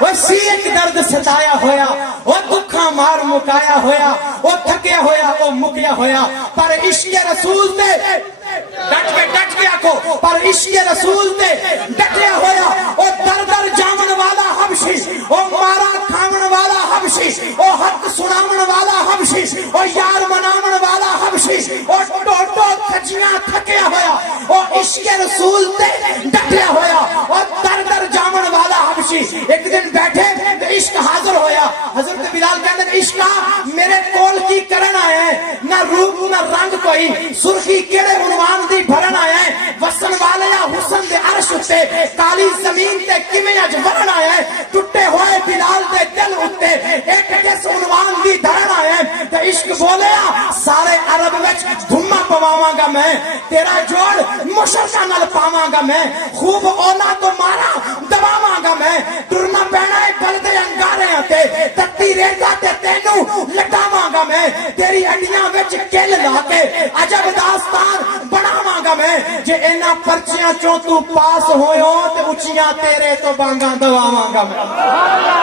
وہ سی ایک درد ستایا ہویا وہ دکھاں مار مکایا ہویا وہ تھکیا ہویا وہ مکیا ہویا پر عشق رسول تے ڈٹ کے آکو پر عشق رسول تے ڈٹیا ہویا وہ در در جامن والا حبشی وہ مارا کھامن والا حبشی وہ حق سنامن والا حبشی وہ یار منامن والا حبشی وہ ٹوٹو کھجیاں تھکیا ہویا وہ عشق رسول تے ڈٹیا ہویا وہ در در جامن والا حبشی ایک دن بیٹھے تو عشق حاضر ہویا حضرت بلال کہتے ہیں عشقہ میرے کول کی کرن آئے ہیں نہ روپ نہ رنگ کوئی سرخی کیڑے عنوان دی بھرن آئے ہیں وسن والے یا حسن دے عرش اتے کالی زمین تے کمیں اج ورن آئے ہیں ٹوٹے ہوئے بلال دے دل اتے ایک کس عنوان دی دھرن آئے ہیں تو عشق بولیا سارے عرب وچ دھما پواواں گا میں تیرا جوڑ مشرقہ نال پاواں گا میں خوب اولا تو مارا دباواں گا میں ٹرنا پینا ہے بلدے انگارے آتے تتی ریزا تے تینوں لٹاواں گا میں تیری ہڈیاں وچ کل لا کے عجب داستان بناواں گا میں جے اینا پرچیاں چوں تو پاس ہوئے ہو تے اچیاں تیرے تو بانگاں دواواں گا میں